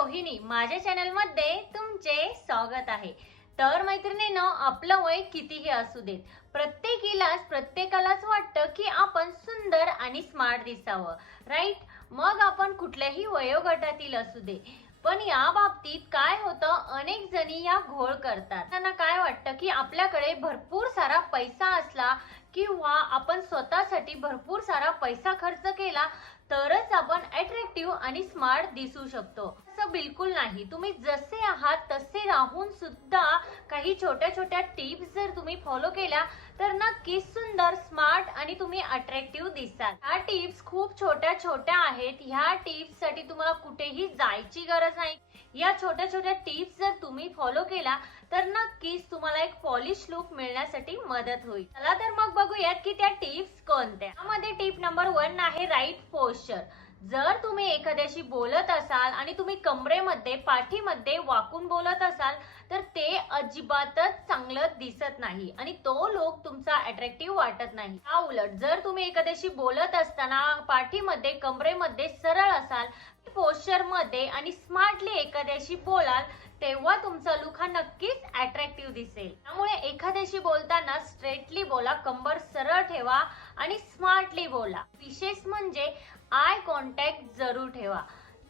रोहिणी, माझ्या चॅनल मध्ये तुमचे स्वागत आहे। तर मैत्रिणींनो, आपलं वय कितीही असू देत, प्रत्येकालाच वाटतं की आपण सुंदर आणि स्मार्ट दिसावं, राईट? मग आपण कुठल्याही वयोगटातील असू दे, पण या बाबतीत काय होतं, अनेक जणी या घोळ करतात। त्यांना काय वाटतं की आपल्याकडे भरपूर सारा पैसा असला किंवा आपण स्वतःसाठी भरपूर सारा पैसा खर्च केला तरच आपण अट्रॅक्टिव्ह आणि स्मार्ट दिसू शकतो। असं बिलकुल नाही। तुम्ही जसे आहात तसे राहून सुद्धा काही छोट्या छोट्या टिप्स जर तुम्ही फॉलो केल्या तर नक्कीच सुंदर, स्मार्ट आणि तुम्ही अट्रॅक्टिव्ह दिसाल। ह्या टिप्स खूप छोट्या छोट्या आहेत। ह्या टिप्स साठी तुम्हाला कुठेही जायची गरज नाही। या छोट्या छोट्या टिप्स जर तुम्ही फॉलो केला तर नक्कीच तुम्हाला एक पॉलिश लुक मिळण्यासाठी मदत होईल। चला तर मग बघूयात की त्या टिप्स कोणत्या। यामध्ये टिप नंबर 1 आहे राईट पोस्चर। जर तुम्ही एखाद्याशी बोलत असाल आणि तुम्ही कमरेमध्ये, पाठीमध्ये वाकून बोलत असाल तर ते अजिबातच चांगलं दिसत नाही आणि तो लोक तुमचा अट्रॅक्टिव्ह वाटत नाही। या उलट जर तुम्ही एखाद्याशी बोलत असताना पाठीमध्ये, कमरेमध्ये सरळ असाल, पोस्चर मध्ये आणि स्मार्टली एखाद्याशी बोलाल तेव्हा तुमचा लुक हा नक्कीच अट्रॅक्टिव्ह दिसेल। त्यामुळे एखाद्याशी बोलताना स्ट्रेटली बोला, कंबर सरळ ठेवा आणि स्मार्टली बोला। विशेष म्हणजे आय कॉन्टॅक्ट जरूर ठेवा।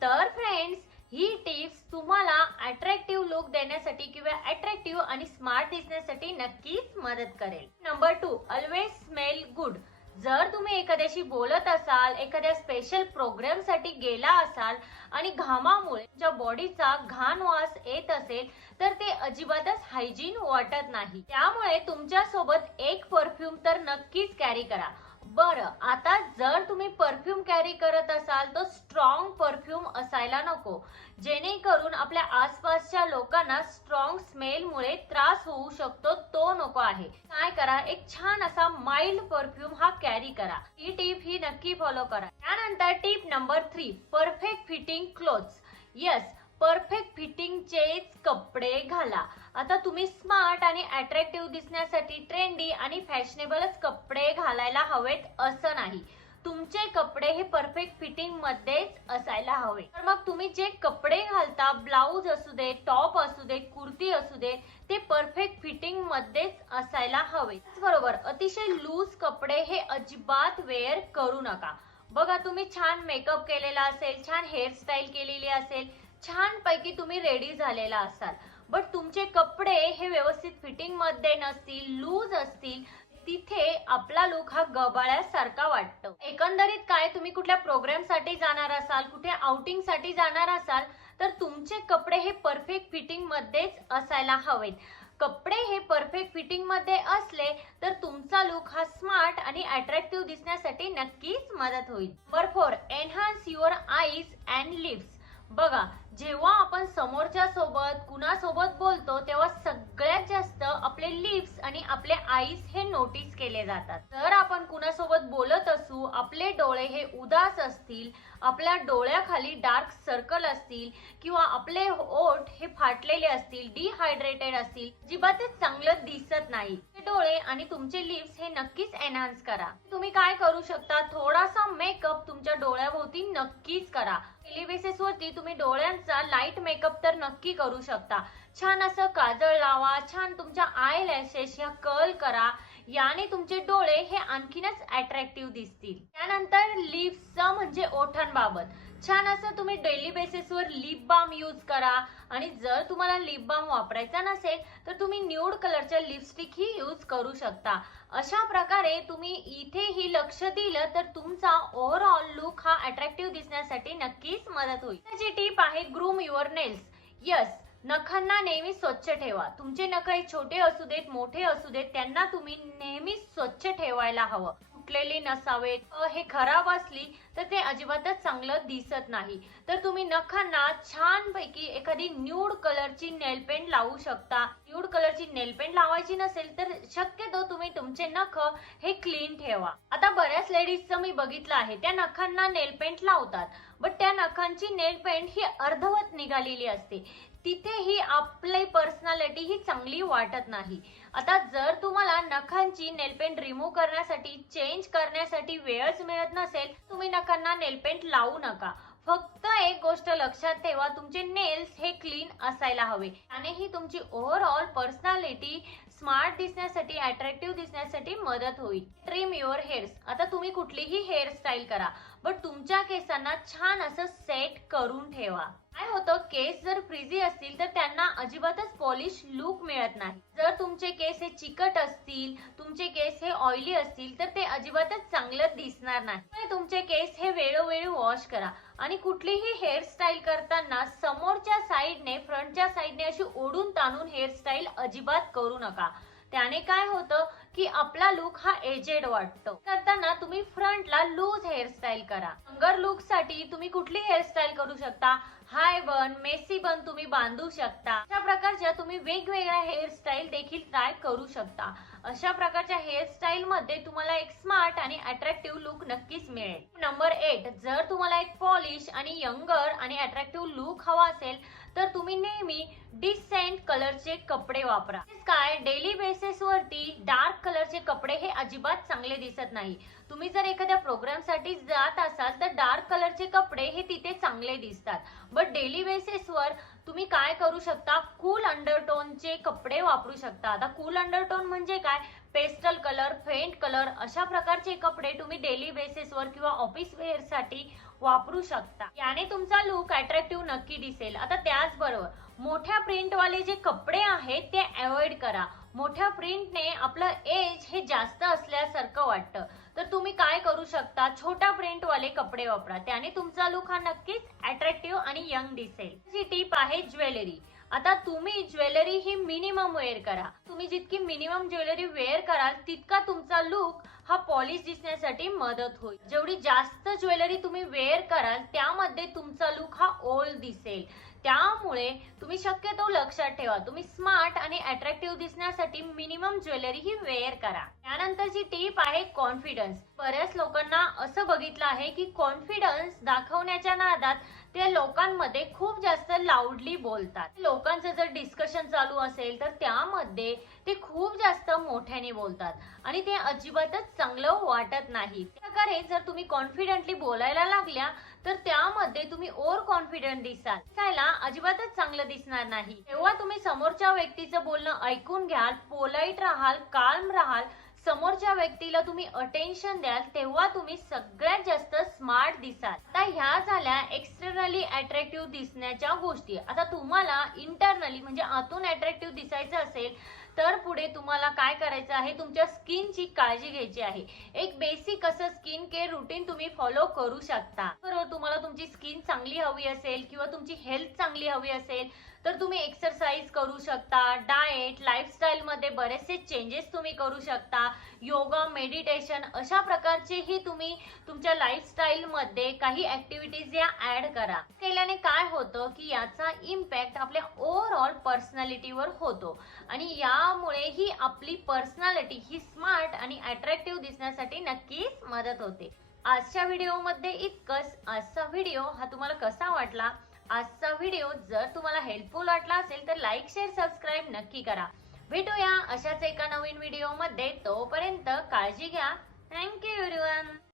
तर फ्रेंड्स, ही टिप्स तुम्हाला अट्रॅक्टिव्ह लुक देण्यासाठी किंवा अट्रॅक्टिव्ह आणि स्मार्ट दिसण्यासाठी नक्कीच मदत करेल। Number 2, always smell good. जर तुम्ही एखाद्याशी बोलत असाल, एखाद्या स्पेशल प्रोग्राम साठी गेला असाल आणि घामामुळे तुमच्या बॉडीचा घाण वास येत असेल तर ते अजिबातच हायजीन वाटत नाही। त्यामुळे तुमच्या सोबत एक परफ्यूम तर नक्कीच कॅरी करा। बरं, आता जर तुम्ही परफ्यूम कॅरी करत असाल तर स्ट्रॉंग परफ्यूम असायला नको, जेणेकरून आपल्या आसपासच्या लोकांना स्ट्रॉंग स्मेल मुळे त्रास होऊ शकतो, तो नको आहे। काय करा, एक छान असा माइल्ड परफ्यूम हा कॅरी करा। ही टिप ही नक्की फॉलो करा। त्यानंतर tip number 3, perfect fitting clothes. Yes, perfect फिटिंगचेच कपडे घाला। आता तुम्ही स्मार्ट आणि अट्रॅक्टिव्ह दिसण्यासाठी ट्रेंडी आणि फॅशनेबलच कपडे घालायला हवेत असं नाही। तुमचे कपडे हे परफेक्ट फिटिंग मध्येच असायला हवे। तर मग तुम्ही जे कपडे घालता, ब्लाउज असू दे, टॉप असू दे, कुर्ती असू दे, ते परफेक्ट फिटिंग मध्येच असायला हवे। त्याचबरोबर अतिशय लूज कपडे हे अजिबात वेअर करू नका। बघा, तुम्ही छान मेकअप केलेला असेल, छान हेअरस्टाईल केलेली असेल, छान पैकी तुम्ही रेडी झालेला असाल, बट तुमचे कपडे हे व्यवस्थित फिटिंग मध्ये नसतील, लूज असतील, तिथे आपला लुक हा गबाळ्यासारखा वाटतो। एकंदरीत काय, तुम्ही कुठल्या प्रोग्राम साठी जाणार असाल, कुठे आउटिंग साठी जाणार असाल तर तुमचे कपडे हे परफेक्ट फिटिंग मध्येच असायला हवेत। कपडे हे परफेक्ट फिटिंग मध्ये असले तर तुमचा लुक हा स्मार्ट आणि अट्रॅक्टिव्ह दिसण्यासाठी नक्कीच मदत होईल। Number 4, enhance your eyes and lips. बघा, जेव्हा आपण समोरच्या सोबत कुणासोबत बोलतो तेव्हा सगळ्यात जास्त आपले लिप्स आणि आपले आईज हे नोटीस केले जातात। जर आपण कुणासोबत बोलत असू, आपले डोळे हे उदास असतील, आपल्या डोळ्याखाली डार्क सर्कल असतील किंवा आपले ओठ हे फाटलेले असतील, डिहायड्रेटेड असतील, अजिबातच चांगलं दिसत नाही। डोळे आणि तुमचे लिप्स हे नक्कीच एनहान्स करा। तुम्ही काय करू शकता, थोडासा मेकअप तुमच्या डोळ्याभोवती नक्कीच करा। डेली बेसिस वरती तुम्ही डोळ्यांचा लाईट मेकअप तर नक्की करू शकता। छान असं काजळ लावा, छान तुमच्या आय लॅशेस ह्या कर्ल करा, याने तुमचे डोळे हे आणखीनच अट्रॅक्टिव्ह दिसतील। त्यानंतर लिप्सचं म्हणजे ओठांबाबत छान असं तुम्ही डेली बेसिस वर लिप बाम यूज करा आणि जर तुम्हाला लिप बाम वापरायचा नसेल तर तुम्ही न्यूड कलरच्या लिपस्टिक ही यूज करू शकता। अशा प्रकारे तुम्ही इथेही लक्ष दिलं तर तुमचा ओव्हरऑल लुक हा अट्रॅक्टिव्ह दिसण्यासाठी नक्कीच मदत होईल। त्याची टिप आहे ग्रूम युअर नेल्स। यस, नखांना नेहमी स्वच्छ ठेवा। तुमचे नख हे छोटे असू देत, मोठे असू देत, त्यांना तुम्ही नेहमी स्वच्छ ठेवायला हवं। तुटलेले नसावेत, हे खराब असली तर ते अजिबातच चांगलं दिसत नाही। तर तुम्ही नखांना छान पैकी एखादी न्यूड कलरची नेल पेंट लावू शकता। न्यूड कलरची नेल पेंट लावायची नसेल तर शक्यतो तुम्ही तुमचे नख हे क्लीन ठेवा। आता बऱ्याच लेडीजचं मी बघितलं आहे, त्या नखांना नेल पेंट लावतात, बट त्या नखांची नेल पेंट ही अर्धवट निघालेली असते, तिथेही आपली पर्सनॅलिटी ही चांगली वाटत नाही। आता जर तुम्हाला नखांची नेलपेंट रिमूव्ह करण्यासाठी, चेंज करण्यासाठी वेळच मिळत नसेल, तुम्ही नखांना नेलपेंट लावू नका। फक्त एक गोष्ट लक्षात ठेवा, तुमचे नेल्स हे क्लीन असायला हवे. त्यानेही तुमची ओव्हरऑल पर्सनॅलिटी स्मार्ट दिसण्यासाठी, अट्रॅक्टिव्ह दिसण्यासाठी मदत होईल. Trim your hairs. आता तुम्ही कुठलीही हेअरस्टाईल करा, बट तुमच्या केसांना छान असं सेट करून ठेवा. काय होतं, केस जर फ्रिझी असतील तर त्यांना अजिबातच पॉलिश लुक मिळत नाही. जर तुमचे केस हे चिकट असतील, तुमचे केस हे ऑइली असतील तर ते अजिबातच चांगलं दिसणार नाही. तुमचे केस हे वेळोवेळी वॉश करा आणि कुठलीही हेअरस्टाईल करताना समोरच्या साईडने, फ्रंटच्या साईडने अशी ओढून ताणून हेअरस्टाईल अजिबात करू नका. त्याने काय होतं की आपला लुक हा एजेड वाटतो. करताना तुम्ही फ्रंटला लूज हेअरस्टाईल करा. यंगर लुक साठी तुम्ही कुठली हेअरस्टाईल करू शकता, हाय बन, मेसी बन तुम्ही बांधू शकता. अशा प्रकारच्या तुम्ही वेगवेगळ्या हेअरस्टाईल देखील ट्राय करू शकता. अशा प्रकारच्या हेअरस्टाईल मध्ये तुम्हाला एक स्मार्ट आणि अट्रॅक्टिव्ह लुक नक्कीच मिळेल. नंबर 8, जर तुम्हाला एक पॉलिश आणि यंगर आणि अट्रॅक्टिव्ह लुक हवा असेल तर तुम्ही नेहमी डिसेंट कलरचे कपडे वापरा. काय, डेली बेसिस वरती डार्क कलरचे कपडे हे अजिबात चांगले दिसत नाही. तुम्ही जर एखाद्या प्रोग्राम साठी जात असाल तर डार्क कलरचे कपडे हे तिथे चांगले दिसतात. बट डेली बेसिस वर तुम्ही काय करू शकता, कूल अंडरटोनचे कपडे वापरू शकता. आता कूल अंडरटोन म्हणजे काय, पेस्टल कलर, फेंट कलर अशा प्रकारचे कपडे तुम्ही डेली बेसिस वर किंवा ऑफिस वेअर साठी वापरू शकता. याने तुमचा लुक अट्रॅक्टिव्ह नक्की दिसेल. आता त्याचबरोबर मोठ्या प्रिंटवाले जे कपडे आहेत ते अवॉइड करा. मोठ्या प्रिंटने आपलं एज हे जास्त असल्यासारखं वाटतं. तर तुम्ही काय करू शकता, छोटा प्रिंटवाले कपडे वापरा. त्याने तुमचा लुक हा नक्कीच अट्रॅक्टिव्ह आणि यंग दिसेल. जी टिप आहे ज्वेलरी. आता तुम्ही ज्वेलरी ही मिनिमम वेअर करा. तुम्ही जितकी मिनिमम ज्वेलरी वेअर कराल तितका तुमचा लुक हा पॉलिश दिसण्यासाठी मदत होईल. जेवढी जास्त ज्वेलरी तुम्ही वेअर कराल त्यामध्ये तुमचा लुक हा ओल्ड दिसेल. त्यामुळे तुम्ही शक्यतो लक्षात ठेवा, तुम्ही स्मार्ट आणि अट्रॅक्टिव्ह दिसण्यासाठी मिनिमम ज्वेलरी ही वेअर करा. त्यानंतरची टीप आहे कॉन्फिडन्स. बऱ्याच लोकांना असं बघितलं आहे की कॉन्फिडन्स दाखवण्याच्या नादात ते लोकांमध्ये खूप जास्त लाऊडली बोलतात. लोकांचं जर डिस्कशन चालू असेल तर त्यामध्ये ते खूप जास्त मोठ्याने बोलतात आणि ते अजिबातच चांगलं वाटत नाही. त्या प्रकारे जर तुम्ही कॉन्फिडेंटली बोलायला लागल्या तर त्यामध्ये तुम्ही ओव्हर कॉन्फिडंट दिसाल, दिसायला अजिबातच चांगलं दिसणार नाही. तेव्हा तुम्ही समोरच्या व्यक्तीचं बोलणं ऐकून घ्याल, पोलाइट राहाल, काल्म राहाल, समोरच्या व्यक्तीला तुम्ही अटेन्शन द्याल, तेव्हा तुम्ही सगळ्यात जास्त स्मार्ट दिसाल. आता ह्या झाल्या एक्सटर्नली अट्रॅक्टिव्ह दिसण्याच्या गोष्टी. आता तुम्हाला इंटरनली म्हणजे आतून अट्रॅक्टिव्ह दिसायचं असेल तर पुढे तुम्हाला काय करायचं आहे, तुमच्या स्किनची काळजी घ्यायची आहे. एक बेसिक असं स्किन केअर रुटीन तुम्ही फॉलो करू शकता. बरोबर, तुम्हाला तुमची स्किन चांगली हवी असेल किंवा तुमची हेल्थ चांगली हवी असेल तर तुम्ही एक्सरसाइज करू शकता. डाएट, लाईफस्टाईल मध्ये बरेचसे चेंजेस तुम्ही करू शकता. योगा, मेडिटेशन अशा प्रकारचेही तुम्ही तुमच्या लाईफस्टाईल मध्ये काही ऍक्टिव्हिटीज या ऍड करा. केल्याने काय होतं की याचा इम्पॅक्ट आपल्या ओव्हरऑल पर्सनॅलिटीवर होतो आणि यामुळे ही आपली पर्सनॅलिटी ही स्मार्ट आणि अट्रॅक्टिव्ह दिसण्यासाठी नक्कीच मदत होते. आजच्या व्हिडिओमध्ये इतकंच. आजचा व्हिडिओ हा तुम्हाला कसा वाटला? आजचा व्हिडिओ जर तुम्हाला हेल्पफुल वाटला असेल तर लाईक, शेअर, सबस्क्राईब नक्की करा. भेटूया अशाच एका नवीन व्हिडिओमध्ये. तोपर्यंत काळजी घ्या. Thank you everyone.